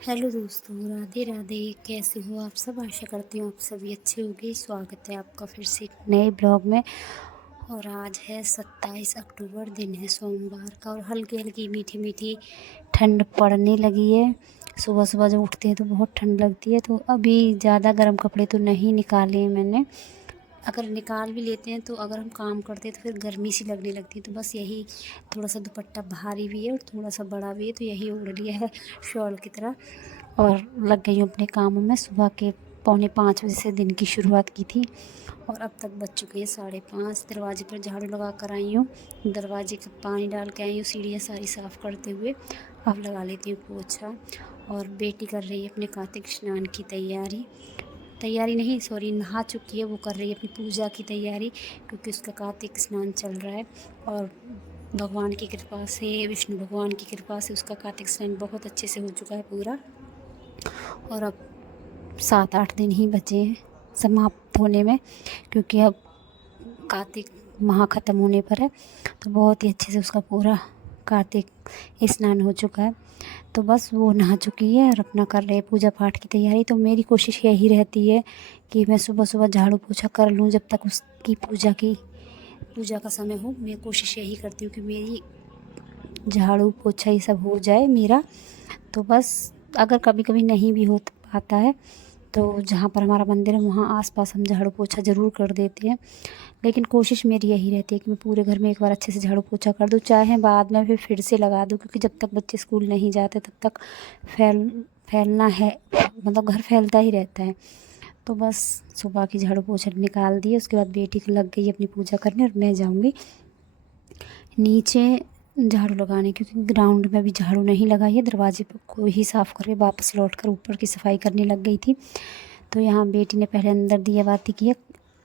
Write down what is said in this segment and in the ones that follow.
Hello दोस्तों, राधे राधे। कैसे हो आप सब? आशा करती हूँ आप सभी अच्छे होंगे। स्वागत है आपका फिर से एक नए ब्लॉग में। और आज है 27 अक्टूबर, दिन है सोमवार का, और हल्की हल्की मीठी मीठी ठंड पड़ने लगी है। सुबह सुबह जब उठते हैं तो बहुत ठंड लगती है, तो अभी ज़्यादा गर्म कपड़े तो नहीं निकाले हैं मैंने। अगर निकाल भी लेते हैं तो अगर हम काम करते हैं तो फिर गर्मी सी लगने लगती है, तो बस यही थोड़ा सा दुपट्टा भारी भी है और थोड़ा सा बड़ा भी है, तो यही ओढ़ लिया है शॉल की तरह। और लग गई हूँ अपने कामों में। सुबह के 4:45 बजे से दिन की शुरुआत की थी और अब तक बज चुके हैं 5:30। दरवाजे पर झाड़ू लगा कर आई हूँ, दरवाजे का पानी डाल के आई हूँ, सीढ़ियाँ सारी साफ़ करते हुए। अब लगा लेती हूँ पोछा। और बेटी कर रही है अपने कार्तिक स्नान की तैयारी। तैयारी नहीं, सॉरी, नहा चुकी है, वो कर रही है अपनी पूजा की तैयारी, क्योंकि उसका कार्तिक स्नान चल रहा है। और भगवान की कृपा से, विष्णु भगवान की कृपा से उसका कार्तिक स्नान बहुत अच्छे से हो चुका है पूरा। और अब 7-8 दिन ही बचे हैं समाप्त होने में, क्योंकि अब कार्तिक माह ख़त्म होने पर है। तो बहुत ही अच्छे से उसका पूरा कार्तिक स्नान हो चुका है। तो बस वो नहा चुकी है और अपना कर रहे हैं पूजा पाठ की तैयारी। तो मेरी कोशिश यही रहती है कि मैं सुबह सुबह झाड़ू पोछा कर लूँ, जब तक उसकी पूजा का समय हो। मैं कोशिश यही करती हूँ कि मेरी झाड़ू पोछा ये सब हो जाए मेरा। तो बस अगर कभी कभी नहीं भी हो पाता है तो जहाँ पर हमारा मंदिर है वहाँ आसपास हम झाड़ू पोछा ज़रूर कर देते हैं। लेकिन कोशिश मेरी यही रहती है कि मैं पूरे घर में एक बार अच्छे से झाड़ू पोछा कर दूँ, चाहे बाद में फिर से लगा दूँ, क्योंकि जब तक बच्चे स्कूल नहीं जाते तब तक फैलना है, मतलब घर फैलता ही रहता है। तो बस सुबह की झाड़ू पोछा निकाल दिए, उसके बाद बेटी को लग गई अपनी पूजा करने और मैं जाऊँगी नीचे झाड़ू लगाने, क्योंकि ग्राउंड में भी झाड़ू नहीं लगाई है। दरवाजे को ही साफ़ करके वापस लौटकर ऊपर की सफाई करने लग गई थी। तो यहाँ बेटी ने पहले अंदर दिया बाती की है,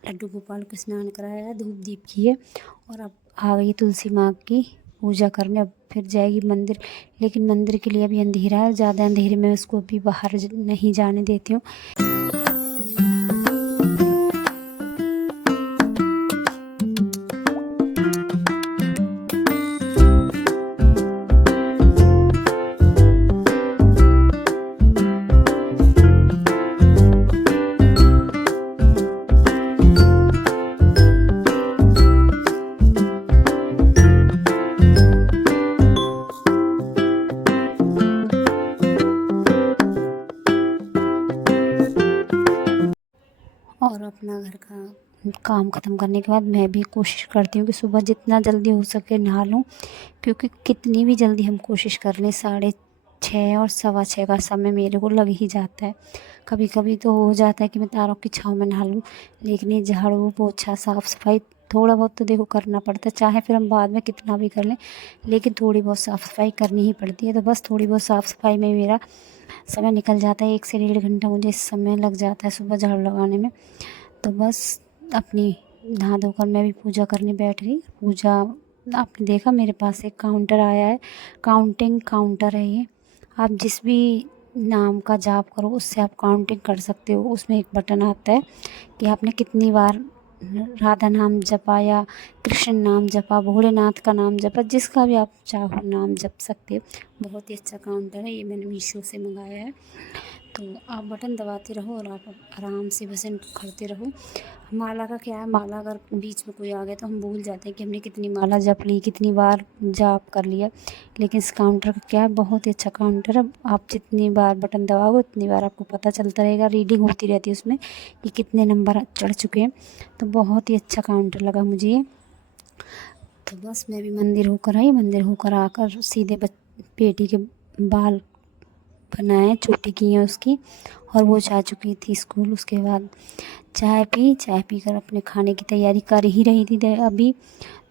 लड्डू गोपाल को स्नान कराया है, धूप दीप किए, और अब आ गई तुलसी माँ की पूजा करने। अब फिर जाएगी मंदिर, लेकिन मंदिर के लिए अभी अंधेरा है, ज़्यादा अंधेरे में उसको अभी बाहर नहीं जाने देती हूँ। और अपना घर का काम ख़त्म करने के बाद मैं भी कोशिश करती हूँ कि सुबह जितना जल्दी हो सके नहा लूँ, क्योंकि कितनी भी जल्दी हम कोशिश कर लें 6:30 और 6:15 का समय मेरे को लग ही जाता है। कभी कभी तो हो जाता है कि मैं तारों की छाँव में नहा लूँ, लेकिन ये झाड़ू पोछा साफ़ सफाई थोड़ा बहुत तो देखो करना पड़ता है, चाहे फिर हम बाद में कितना भी कर लें, लेकिन थोड़ी बहुत साफ़ सफाई करनी ही पड़ती है। तो बस थोड़ी बहुत साफ़ सफाई में मेरा समय निकल जाता है, 1 से 1.5 घंटा मुझे इस समय लग जाता है सुबह झाड़ू लगाने में। तो बस अपनी नहा धोकर मैं भी पूजा करने बैठ गई। पूजा, आपने देखा मेरे पास एक काउंटर आया है, काउंटिंग काउंटर है ये। आप जिस भी नाम का जाप करो उससे आप काउंटिंग कर सकते हो। उसमें एक बटन आता है कि आपने कितनी बार राधा नाम जपा या कृष्ण नाम जपा, भोलेनाथ का नाम जपा, जिसका भी आप चाहो नाम जप सकते हो। बहुत ही अच्छा काउंटर है, ये मैंने मीशो से मंगाया है। तो आप बटन दबाते रहो और आप आराम से भजन करते रहो। माला का क्या है, माला अगर बीच में कोई आ गया तो हम भूल जाते हैं कि हमने कितनी माला जप ली, कितनी बार जाप कर लिया। लेकिन इस काउंटर का क्या है, बहुत ही अच्छा काउंटर है। आप जितनी बार बटन दबाओगे उतनी बार आपको पता चलता रहेगा, रीडिंग होती रहती है उसमें कि कितने नंबर चढ़ चुके हैं। तो बहुत ही अच्छा काउंटर लगा मुझे ये। तो बस मैं भी मंदिर होकर आई, मंदिर होकर आकर सीधे बेटी के बाल बनाए, चोटी की है उसकी, और वो जा चुकी थी स्कूल। उसके बाद चाय पीकर अपने खाने की तैयारी कर ही रही थी अभी।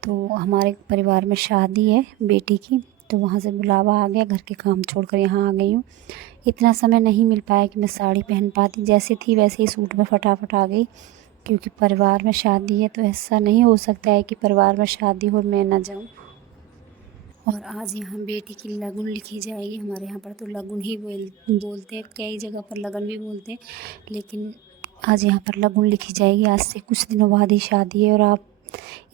तो हमारे परिवार में शादी है बेटी की, तो वहाँ से बुलावा आ गया, घर के काम छोड़कर यहाँ आ गई हूँ। इतना समय नहीं मिल पाया कि मैं साड़ी पहन पाती, जैसे थी वैसे ही सूट में फटाफट आ गई, क्योंकि परिवार में शादी है तो ऐसा नहीं हो सकता है कि परिवार में शादी हो और मैं ना जाऊँ। और आज यहाँ बेटी की लगन लिखी जाएगी। हमारे यहाँ पर तो लगन ही बोलते हैं, कई जगह पर लगन भी बोलते हैं, लेकिन आज यहाँ पर लगन लिखी जाएगी। आज से कुछ दिनों बाद ही शादी है और आप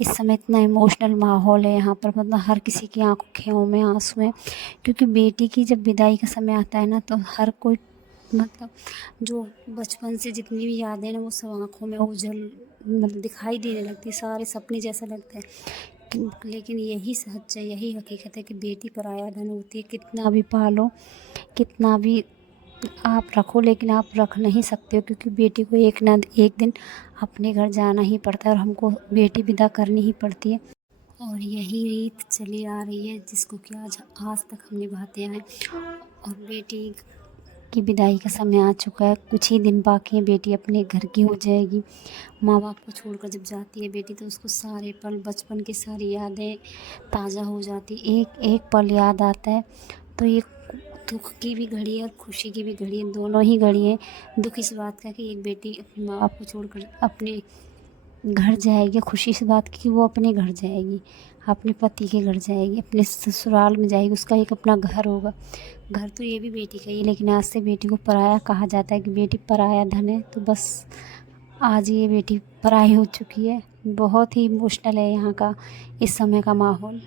इस समय इतना इमोशनल माहौल है यहाँ पर, मतलब हर किसी की आँखों में आँसू हैं, क्योंकि बेटी की जब विदाई का समय आता है ना तो हर कोई, मतलब जो बचपन से जितनी भी यादें हैं ना वो सब आँखों में ओझल मतलब दिखाई देने लगती है, सारे सपने जैसा लगता है। लेकिन यही सच है, यही हकीकत है कि बेटी पराया धन होती है। कितना भी पालो, कितना भी आप रखो, लेकिन आप रख नहीं सकते हो, क्योंकि बेटी को एक ना एक दिन अपने घर जाना ही पड़ता है और हमको बेटी विदा करनी ही पड़ती है। और यही रीत चली आ रही है जिसको कि आज आज तक हम निभाते आए। और बेटी की विदाई का समय आ चुका है, कुछ ही दिन बाकी हैं, बेटी अपने घर की हो जाएगी। माँ बाप को छोड़कर जब जाती है बेटी तो उसको सारे पल, बचपन की सारी यादें ताज़ा हो जाती, एक एक पल याद आता है। तो ये दुख की भी घड़ी है और खुशी की भी घड़ी है, दोनों ही घड़ी हैं। दुख इस बात का कि एक बेटी अपने माँ बाप को छोड़कर अपने घर जाएगी, खुशी इस बात की कि वो अपने घर जाएगी, अपने पति के घर जाएगी, अपने ससुराल में जाएगी, उसका एक अपना घर होगा। घर तो ये भी बेटी का ही है, लेकिन आज से बेटी को पराया कहा जाता है कि बेटी पराया धन है। तो बस आज ये बेटी पराई हो चुकी है। बहुत ही इमोशनल है यहाँ का इस समय का माहौल।